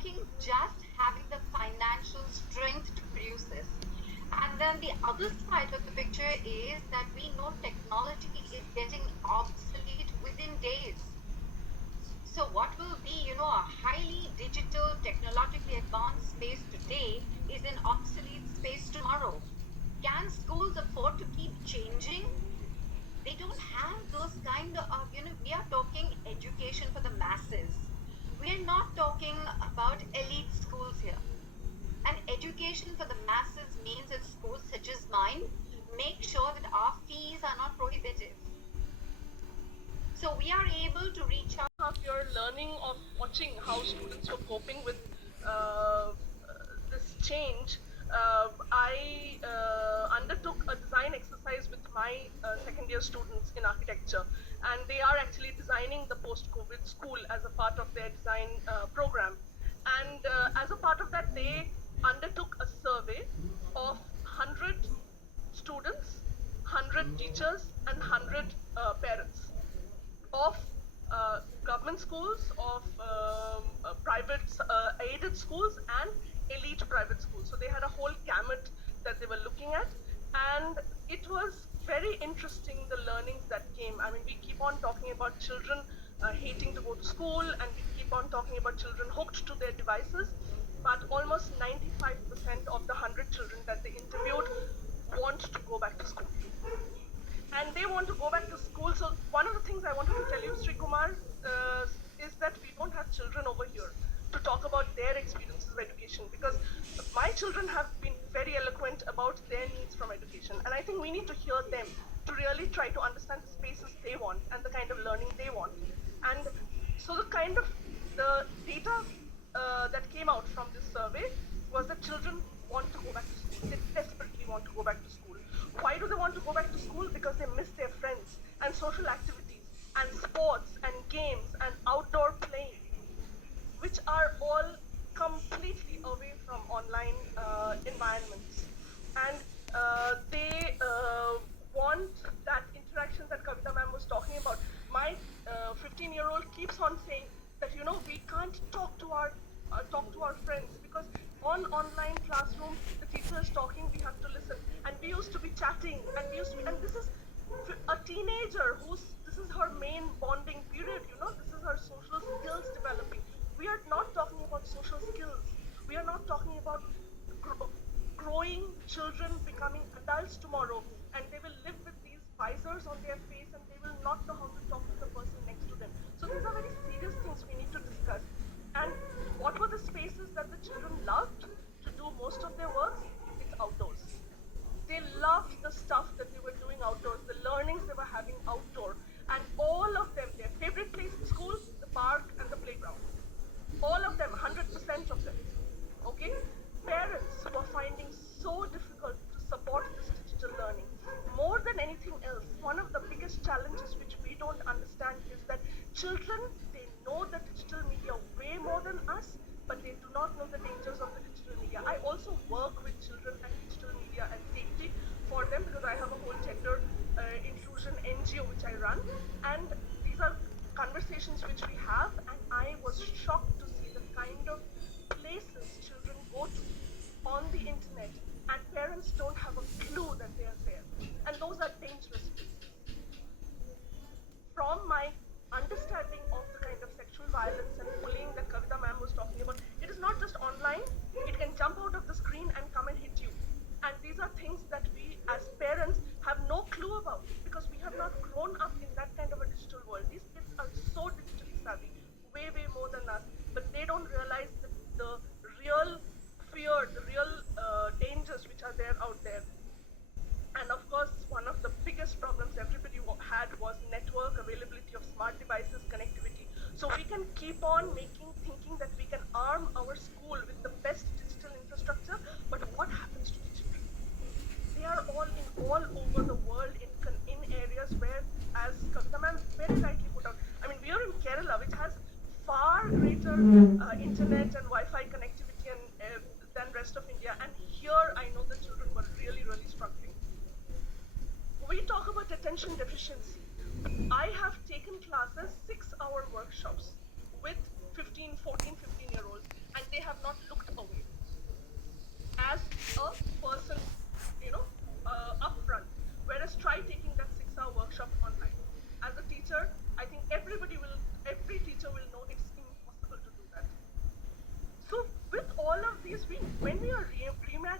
talking just having the financial strength to produce this. And then the other side of the picture is that we know technology is getting obsolete within days. So what will be, a highly digital, technologically advanced space today is an obsolete space tomorrow. Can schools afford to keep changing? They don't have those kind of, we are talking education for the masses. We are not talking about elite schools here. And education for the masses means that schools such as mine make sure that our fees are not prohibitive. So we are able to reach out. Half-year learning of watching how students were coping with uh, this change, I undertook a design exercise with my second year students in architecture, and they are actually designing the post-COVID school as a part of their design program. And as a part of that, they undertook a survey of 100 students, 100 teachers, and 100 parents of government schools, of private aided schools, and elite private schools. So they had a whole gamut that they were looking at, and it was very interesting, the learnings that came. I mean, we keep on talking about children hating to go to school, and we keep on talking about children hooked to their devices, but almost 95% of the 100 children that they interviewed want to go back to school, and they want to go back to school. So one of the things I wanted to tell you, Sri Kumar, is that we don't have children over here to talk about their experiences of education, because my children have been very eloquent about their needs from education, and I think we need to hear them to really try to understand the spaces they want and the kind of learning they want. And so the data that came out from this survey was that children want to go back to school. They desperately want to go back to school. Why do they want to go back to school? Because they miss their friends and social activities and sports and games and outdoor playing, which are all completely away from online environments. And they want that interaction that Kavita ma'am was talking about. My 15-year-old keeps on saying that, we can't talk to our friends, because on online classroom the teacher is talking, we have to listen, and we used to be chatting, and this is a teenager who's this is her main bonding period. This is her social skills developing. We are not talking about social skills. We are not talking about growing children becoming adults tomorrow, and they will live with these visors on their face, and they will not know how to talk to the person next to them. So these are very serious things we need to discuss. And what were the spaces that the children loved to do most of their works? It's outdoors. They loved the stuff that they were doing outdoors, the learnings they were having outdoor, and all of them, their favorite place in school, the park and the playground. All of them, 100% of them. Okay? Parents were finding so difficult to support this digital learning. More than anything else, one of the biggest challenges which we don't understand is that children, they know the digital media way more than us, but they do not know the dangers of the digital media. I also work with children and digital media and safety for them, because I have a whole gender inclusion NGO which I run, and these are conversations which we have, and I was shocked to see the kind of places children go to on the internet, and parents don't have a clue that they are there, and those are dangerous places. From my understanding of the kind of sexual violence and bullying that Kavita ma'am was talking about, it is not just online. It can jump out of the screen and come and hit you. And these are things that we as parents have no clue about, because we have not grown up in that kind of a digital world. These kids are so digitally savvy, way, way more than us, but they don't realize the real fear, the real dangers which are there out there. And of course, one of the biggest problems everybody had was network availability of smart devices, connectivity. So we can keep on thinking that we can arm our school with the best digital infrastructure, but what happens to the children? They are all over the world in areas where, as Kavita ma'am very rightly put out, I mean, we are in Kerala, which has far greater internet and Wi-Fi connectivity than rest of India, and here I know the children were really, really struggling. We talk about attention deficiency. I have taken classes, 6-hour workshops with 15, 14, 15-year-olds, and they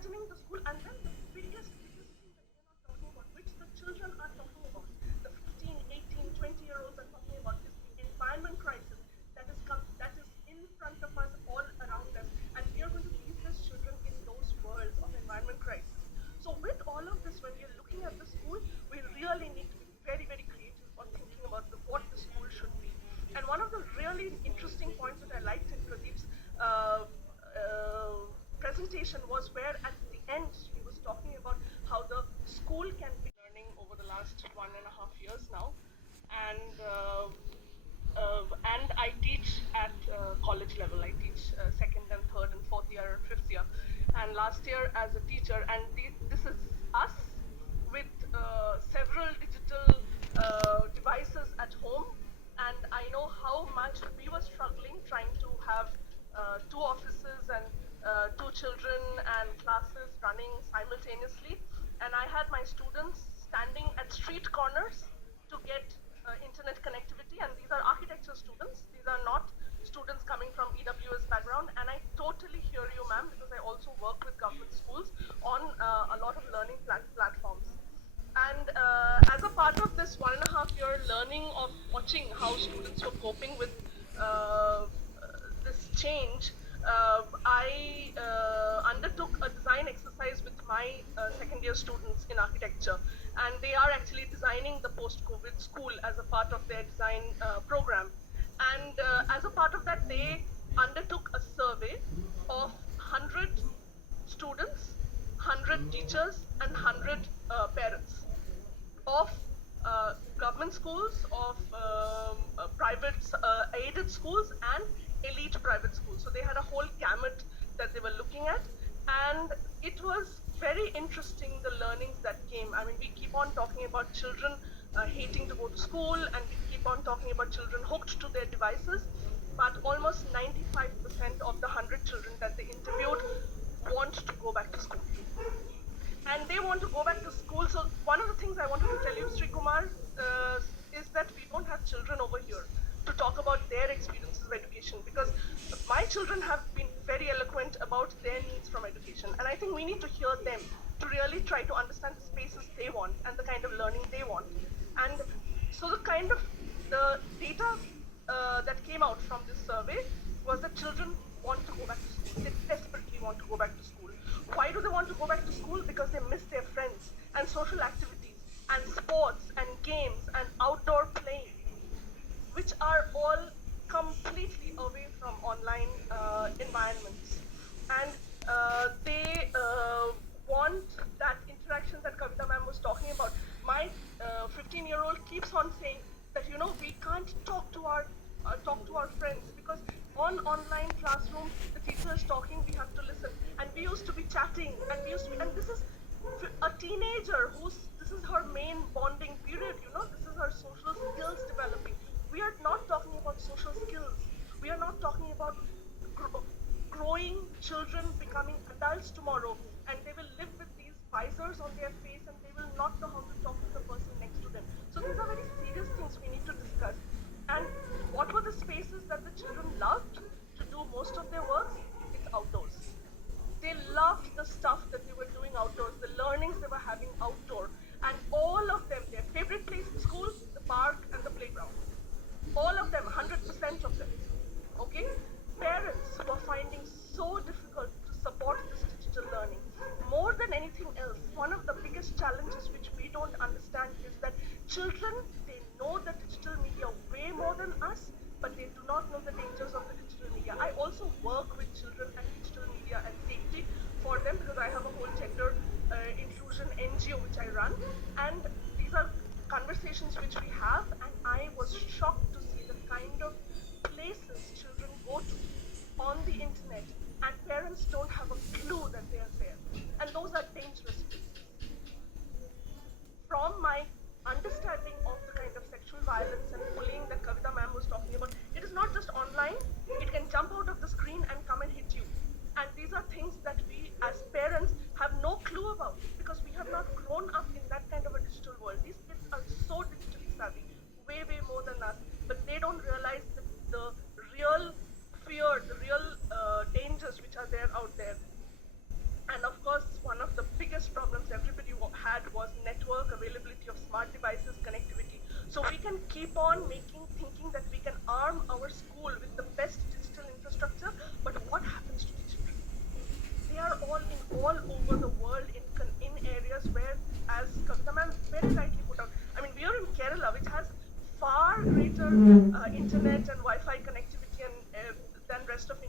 imagining the school, and then the biggest thing that we are not talking about, which the children are talking about, the 15, 18, 20-year-olds are talking about, is the environment crisis that is in front of us, all around us, and we are going to leave these children in those worlds of environment crisis. So with all of this, when we are looking at the school, we really need to be very, very creative on thinking about what the school should be. And one of the really interesting points that I liked in Pradeep's uh, presentation was where at the end he was talking about how the school can be learning over the last 1.5 years now. And I teach at college level. I teach second and third and fourth year and fifth year. And last year as a teacher, and this is us with several digital devices at home. And I know how much we were struggling trying to have two offices and two children and classes running simultaneously. And I had my students standing at street corners to get internet connectivity. And these are architecture students. These are not students coming from EWS background. And I totally hear you, ma'am, because I also work with government schools on a lot of learning platforms. And as a part of this 1.5 year learning of watching how students were coping with this change, I undertook a design exercise with my second year students in architecture. And they are actually designing the post COVID school as a part of their design program. And as a part of that, they undertook a survey of 100 students, 100 teachers, and 100 parents of government schools, of private aided schools, and elite private schools. So they had a whole gamut that they were looking at. And it was very interesting, the learnings that came. I mean, we keep on talking about children hating to go to school, and we keep on talking about children hooked to their devices. But almost 95% of the 100 children that they interviewed want to go back to school, and they want to go back to school. So one of the things I wanted to tell you, Sri Kumar, is that we don't have children over here to talk about their experiences of education, because my children have been very eloquent about their needs from education, and I think we need to hear them to really try to understand the spaces they want and the kind of learning they want. And so the kind of the data that came out from this survey was that children want to go back to school. They desperately want to go back to school. Why do they want to go back to school? Because they miss their friends and social activities and sports and games and outdoor playing, which are all completely away from online environments. And they want that interaction that Kavita ma'am was talking about. My 15-year-old keeps on saying that, we can't talk to our friends, because on online classroom the teacher is talking, we have to listen. And we used to be chatting, and this is a teenager who's this is her main bonding period. This is her social skills developing. We are not talking about social skills. We are not talking about growing children becoming adults tomorrow, and they will live with these visors on their face, and they will not know how to talk to the person next to them. So these are very serious things we need to discuss. And what were the spaces that the children loved to do most of their works? It's outdoors. They loved the stuff that they were doing outdoors, the learnings they were having outdoor. And all of them, their favorite place in school, the park and the playground. All of them, 100% of them. Okay? Parents were finding so difficult to support this digital learning. More than anything else, one of the biggest challenges which we don't understand is that children, they know the digital media way more than us, but they do not know the dangers of the digital media. I also work with children and digital media and safety for them, because I have a whole gender inclusion NGO which I run. And these are conversations which we have, and I was shocked to see the kind of places children go to on the internet, and parents don't have a clue that they are there. And those are dangerous places. From my understanding of the kind of sexual violence and bullying that Kavita ma'am was talking about, it is not just online. It can jump out of the screen and come and hit you. And these are things that we as parents have no clue about, because we have not grown up in that kind of a digital world. These kids are so digitally savvy, way, way more than us, but they don't realize the real fear, the real dangers which are there out there.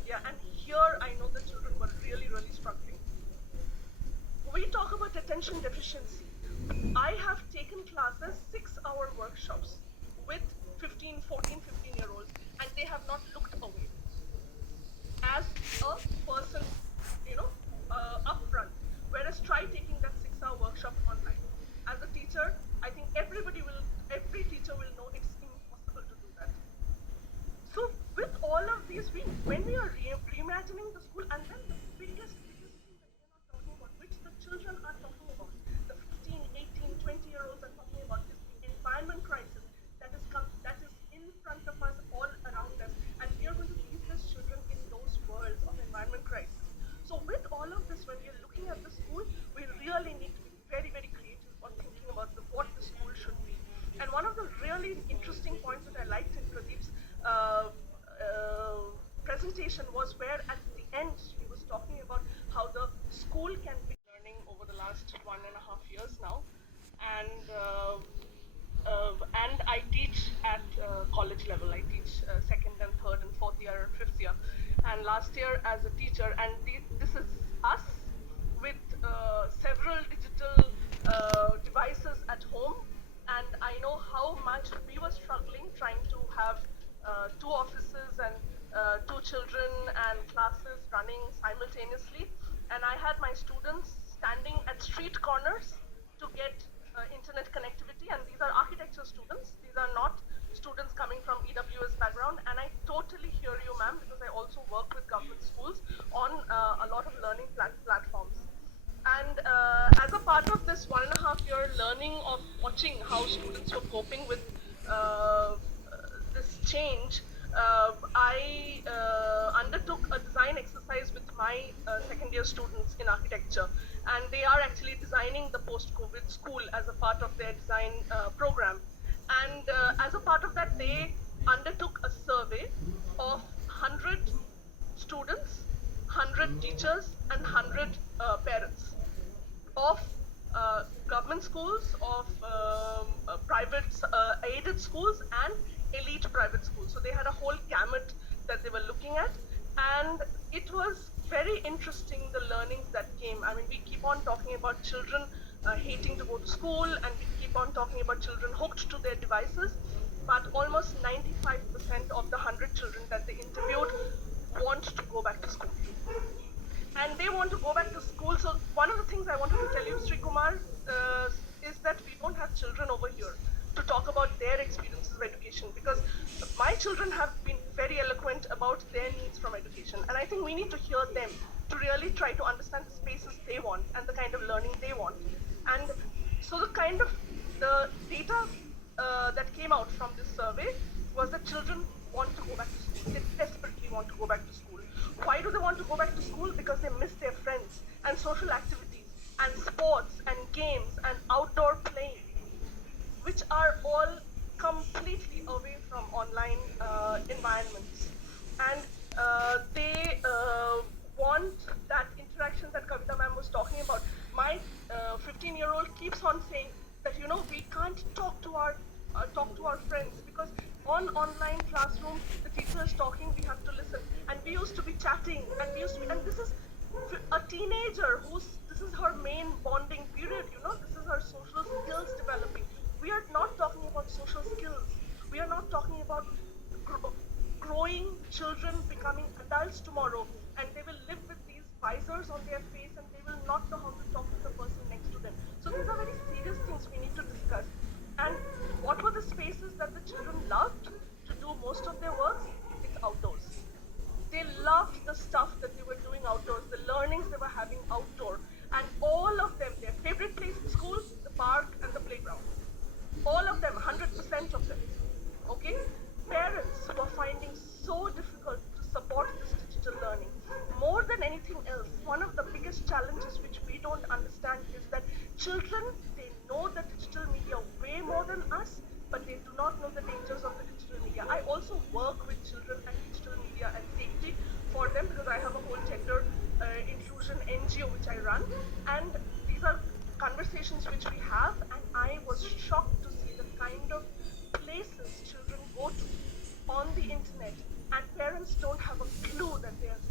India, and here I know the children were really, really struggling. We talk about attention deficiency. I have taken classes, 6-hour workshops with 15, 14, 15-year-olds, and they have not looked away as a person, you know, upfront. Whereas try taking that 6-hour workshop online. As a teacher, I think every teacher will know it's impossible to do that. So with all of these, when we are reimagining the school, and then the biggest thing that we are not talking about, which the children are talking about, the 15, 18, 20-year-olds are talking about, is the environment crisis that is in front of us, all around us, and we are going to leave these children in those worlds of environment crisis. So with all of this, when we are looking at the school, we really need to be very, very creative on thinking about what the school should be. And one of the really interesting points that I liked in Pradeep's uh, presentation was where at the end he was talking about how the school can be learning over the last 1.5 years now, and I teach at college level. I teach second and third and fourth year and fifth year. And last year as a teacher, and this is us with several digital devices at home. And I know how much we were struggling trying to have two offices and two children and classes running simultaneously. And I had my students standing at street corners to get internet connectivity, and these are architecture students. These are not students coming from EWS background, and I totally hear you, ma'am, because I also work with government schools on a lot of learning platforms. And as a part of this 1.5 year learning of watching how students were coping with this change, I undertook a design exercise with my second year students in architecture, and they are actually designing the post-COVID school as a part of their design program. And as a part of that, they undertook a survey of 100 students, 100 teachers, and 100 parents of government schools, of private aided schools, and elite private schools. So they had a whole gamut that they were looking at, and it was very interesting, the learnings that came. I mean, we keep on talking about children hating to go to school, and we keep on talking about children hooked to their devices, but almost 95% of the 100 children that they interviewed want to go back to school, and they want to go back to school. So one of the things I wanted to tell you, Sri Kumar, is that we don't have children over here to talk about their experiences of education, because my children have been very eloquent about their needs from education, and I think we need to hear them to really try to understand the spaces they want and the kind of learning they want. And so the data that came out from this survey was that children want to go back to school. They desperately want to go back to school. Why do they want to go back to school? Because they miss their friends and social activities and sports and games and outdoor playing, which are all completely away from online environments. And they want that interaction that Kavita ma'am was talking about. My 15-year-old keeps on saying that, we can't talk to our friends, because on online classroom the teacher is talking, we have to listen, and we used to be chatting, and this is a teenager this is her main bonding period. This is her social skills developing. We are not talking about social skills. We are not talking about growing children becoming adults tomorrow, and they will live with these visors on their face, and they will not know how to talk to the person next to them. So these are very serious things we need to discuss. And what were the spaces that the children loved to do most of their work? It's outdoors. They loved the stuff that they were doing outdoors, the learnings they were having outdoor, and all of them, their favorite place in school, the park and the playground. All of them, 100% of them. Okay? Parents were finding so difficult to support this digital learning. More than anything else, one of the biggest challenges which we don't understand is that children, they know the digital media way more than us, but they do not know the dangers of the digital media. I also work with children and digital media and safety for them, because I have a whole gender inclusion NGO which I run, and these are conversations which we have, and I was shocked to see the kind of places children go to on the internet, and parents don't have a clue that they are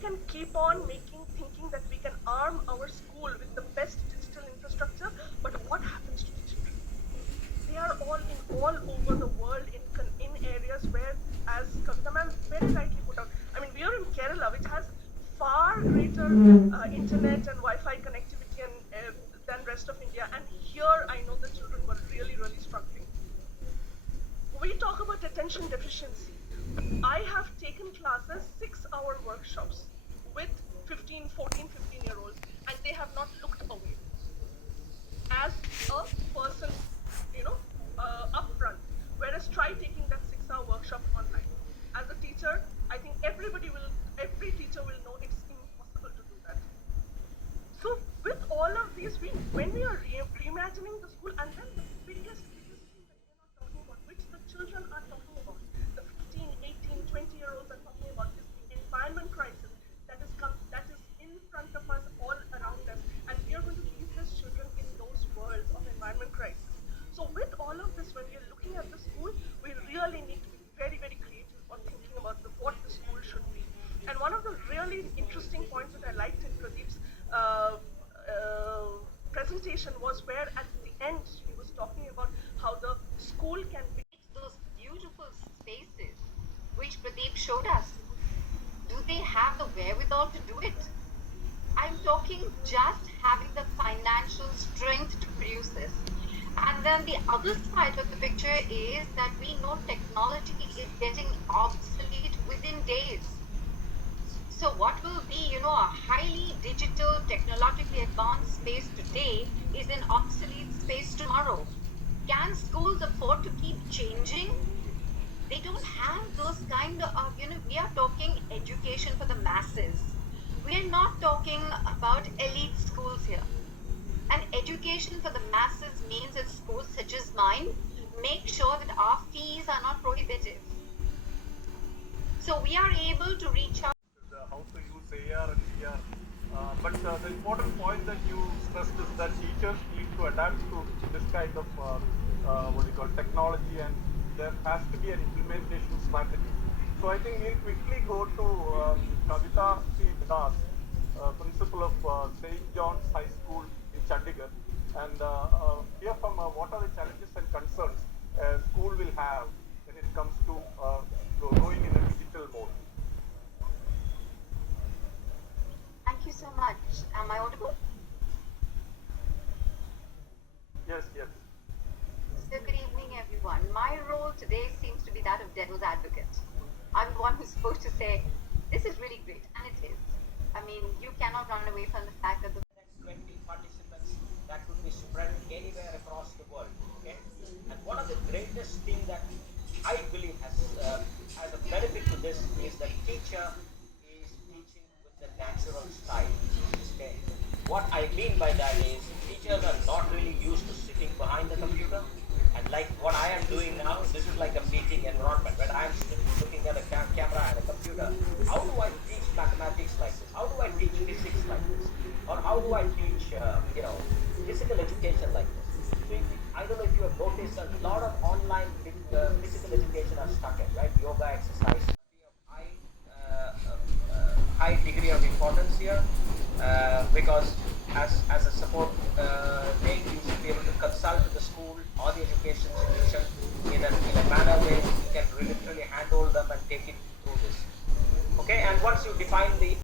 can keep on thinking that we can arm our school with the best digital infrastructure, but what happens to the children? They are all over the world in areas where, as Kavita ma'am very rightly put out, I mean, we are in Kerala, which has far greater internet and Wi-Fi connectivity than rest of India, and here I know the children were really struggling. We talk about attention deficiency. I have taken classes, 6-hour workshops with 15, 14, 15-year-olds, and they have not looked away as a person, you know, upfront. Whereas try taking that 6-hour workshop online. As a teacher, I think every teacher will know it's impossible to do that. So with all of these, when we are reimagining the school, and then the biggest thing that we are not talking about, which the children are talking about, the 15, 18, 20-year-olds are talking about, is the environment crisis that is in front of us, all around us, and we are going to leave these children in those worlds of environment crisis. So with all of this, when we are looking at the school, we really need to be very creative on thinking about what the school should be. And one of the really interesting points that I liked in Pradeep's uh, presentation was where at the end he was talking about how the school can be Those beautiful spaces which Pradeep showed us. Do they have the wherewithal to do it? I'm talking just having the financial strength to produce this. And then the other side of the picture is that we know technology is getting obsolete within days. So what will be, a highly digital, technologically advanced space today is an obsolete space tomorrow. Can schools afford to keep changing? They don't have those kind of, we are talking education for the masses. We are not talking about elite schools here. And education for the masses means that schools such as mine make sure that our fees are not prohibitive. So we are able to reach out. How to use AR and VR. But the important point that you stressed is that teachers need to adapt to this kind of technology, and there has to be an implementation strategy. So I think we'll quickly go to Kavita C. Das, principal of St. John's High School in Chandigarh, and hear from what are the challenges and concerns school will have when it comes to going in a digital mode. Thank you so much. Am I audible? Yes. So good evening, everyone. My role today seems to be that of devil's advocate. I'm the one who's supposed to say, this is really great, and it is. I mean, you cannot run away from the fact that the 20 participants that could be spread anywhere across the world. Okay, and one of the greatest thing that I believe has a benefit to this is that teacher is teaching with the natural style. Okay, what I mean by that is teachers are not really used to sitting behind the computer. And like what I am doing now, this is like a meeting environment where I am looking at a camera and a computer. How do I teach mathematics like this? How do I teach physics like this? Or how do I teach, physical education like this? So I don't know if you have noticed a lot of online physical education are started, right? Yoga, exercise. High degree of importance here because as a support thing, you should be able to consult with the school or the education institution in a manner where you can literally handhold them and take it through this. Okay, and once you define the